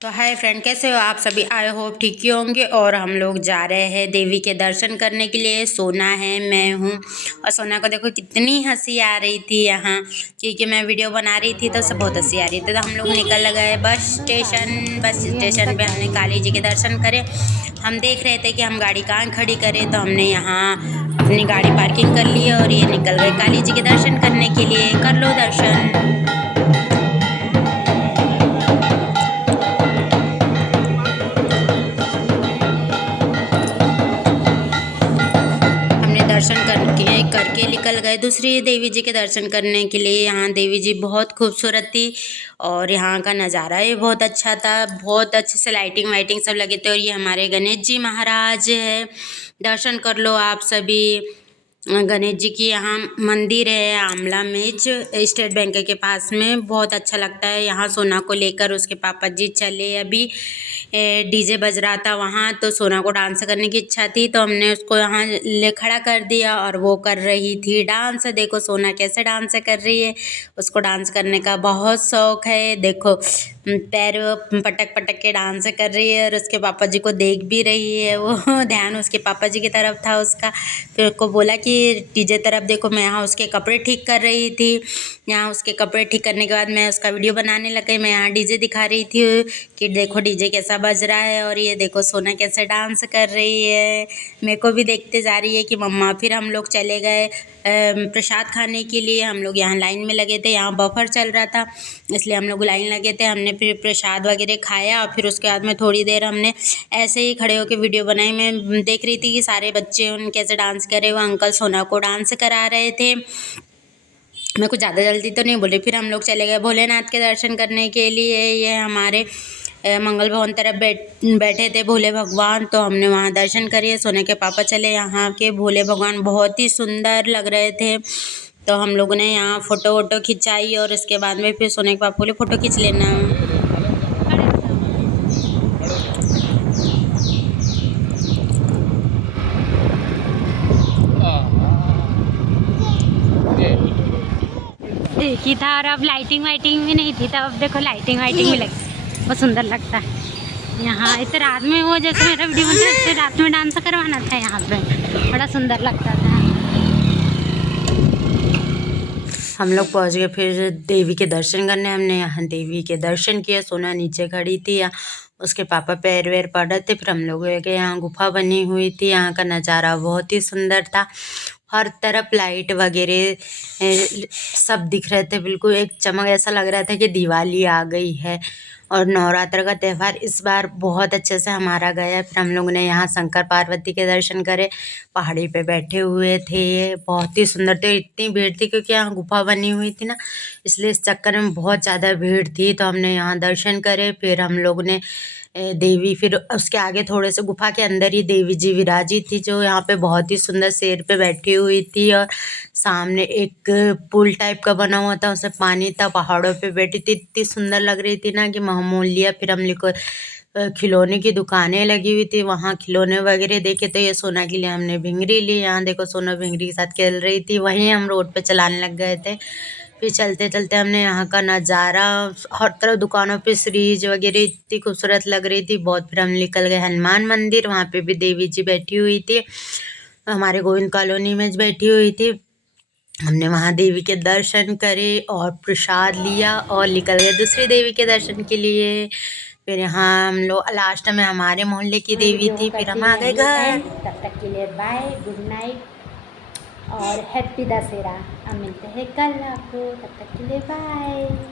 तो hi friend, कैसे हो आप सभी। आई होप ठीक ही होंगे। और हम लोग जा रहे हैं देवी के दर्शन करने के लिए। सोना है, मैं हूँ। और सोना को देखो कितनी हंसी आ रही थी यहाँ, क्योंकि मैं वीडियो बना रही थी तो सब बहुत हंसी आ रही थी। तो हम लोग निकल गए बस स्टेशन पे हमने काली जी के दर्शन करे। हम देख रहे थे कि हम गाड़ी कहाँ खड़ी करें, तो हमने यहाँ अपनी गाड़ी पार्किंग कर ली और ये निकल गए काली जी के दर्शन करने के लिए। कर लो दर्शन। हमने दर्शन करके निकल गए दूसरी देवी जी के दर्शन करने के लिए। यहाँ देवी जी बहुत खूबसूरत थी और यहाँ का नज़ारा भी बहुत अच्छा था। बहुत अच्छे से लाइटिंग वाइटिंग सब लगे थे। और ये हमारे गणेश जी महाराज है, दर्शन कर लो आप सभी। गणेश जी की यहाँ मंदिर है आमला में, स्टेट बैंक के पास में। बहुत अच्छा लगता है यहाँ। सोना को लेकर उसके पापा जी चले अभी। डीजे बज रहा था वहाँ, तो सोना को डांस करने की इच्छा थी, तो हमने उसको यहाँ ले खड़ा कर दिया और वो कर रही थी डांस। देखो सोना कैसे डांस कर रही है। उसको डांस करने का बहुत शौक है। देखो पैर पटक पटक के डांस कर रही है और उसके पापा जी को देख भी रही है। वो ध्यान उसके पापा जी की तरफ था उसका। फिर उसको बोला कि डीजे तरफ देखो। मैं यहाँ उसके कपड़े ठीक कर रही थी। यहाँ उसके कपड़े ठीक करने के बाद मैं उसका वीडियो बनाने लग गई। मैं यहाँ डीजे दिखा रही थी कि देखो डीजे कैसा बज रहा है और ये देखो सोना कैसे डांस कर रही है। मेरे को भी देखते जा रही है कि मम्मा। फिर हम लोग चले गए प्रसाद खाने के लिए। हम लोग यहाँ लाइन में लगे थे, यहाँ बफर चल रहा था इसलिए हम लोग लाइन लगे थे। हमने फिर प्रसाद वगैरह खाया और फिर उसके बाद में थोड़ी देर हमने ऐसे ही खड़े होकर वीडियो बनाई। मैं देख रही थी कि सारे बच्चे उन कैसे डांस कर रहे। वो अंकल सोना को डांस करा रहे थे। मैं कुछ ज़्यादा जल्दी तो नहीं बोली। फिर हम लोग चले गए भोलेनाथ के दर्शन करने के लिए। ये हमारे मंगल भवन तरफ बैठे थे भोले भगवान, तो हमने वहाँ दर्शन करे। सोने के पापा चले। यहाँ के भोले भगवान बहुत ही सुंदर लग रहे थे, तो हम लोगों ने यहाँ फ़ोटो वोटो खिंचाई। और उसके बाद में फिर सोने के पापा बोले फ़ोटो खींच लेना। एक ही था और अब लाइटिंग वाइटिंग भी नहीं थी, तब अब देखो लाइटिंग वाइटिंग भी लगी। बहुत सुंदर लगता है यहाँ। इसे रात में वो जैसे मेरा वीडियो बनता है इससे रात में डांस करवाना था यहाँ पे, बड़ा सुंदर लगता था। हम लोग पहुँच गए फिर देवी के दर्शन करने। हमने यहाँ देवी के दर्शन किए। सोना नीचे खड़ी थी, उसके पापा पैर वैर पड़ रहे थे। फिर हम लोग गए, यहाँ गुफा बनी हुई थी। यहाँ का नज़ारा बहुत ही सुंदर था। हर तरफ लाइट वगैरह सब दिख रहे थे। बिल्कुल एक चमक, ऐसा लग रहा था कि दिवाली आ गई है। और नवरात्र का त्यौहार इस बार बहुत अच्छे से हमारा गया। फिर हम लोगों ने यहाँ शंकर पार्वती के दर्शन करे। पहाड़ी पे बैठे हुए थे, बहुत ही सुंदर थे। इतनी भीड़ थी क्योंकि यहाँ गुफा बनी हुई थी ना, इसलिए इस चक्कर में बहुत ज़्यादा भीड़ थी। तो हमने यहाँ दर्शन करे। फिर हम लोग ने देवी, फिर उसके आगे थोड़े से गुफा के अंदर ही देवी जी विराजी थी, जो यहाँ पे बहुत ही सुंदर शेर पे बैठी हुई थी। और सामने एक पुल टाइप का बना हुआ था, उसमें पानी था। पहाड़ों पे बैठी थी, इतनी सुंदर लग रही थी ना कि मोह लिया। फिर हम लोग खिलौने की दुकानें लगी हुई थी, वहाँ खिलौने वगैरह देखे। तो ये सोना के लिए हमने भिंगरी ली। यहाँ देखो सोना भिंगरी के साथ खेल रही थी। वहीं हम रोड पे चलाने लग गए थे। फिर चलते चलते हमने यहाँ का नज़ारा, हर तरफ दुकानों पे सीरीज वगैरह इतनी खूबसूरत लग रही थी बहुत। फिर हम निकल गए हनुमान मंदिर, वहाँ पे भी देवी जी बैठी हुई थी। हमारे गोविंद कॉलोनी में बैठी हुई थी। हमने वहाँ देवी के दर्शन करे और प्रसाद लिया और निकल गए दूसरी देवी के दर्शन के लिए। फिर यहाँ हम लोग लास्ट में हमारे मोहल्ले की देवी थी। फिर हम आ गए घर। तब तक के लिए बाय, गुड नाइट और हैप्पी दशहरा। अब मिलते हैं कल आपको, तब तक के लिए बाय।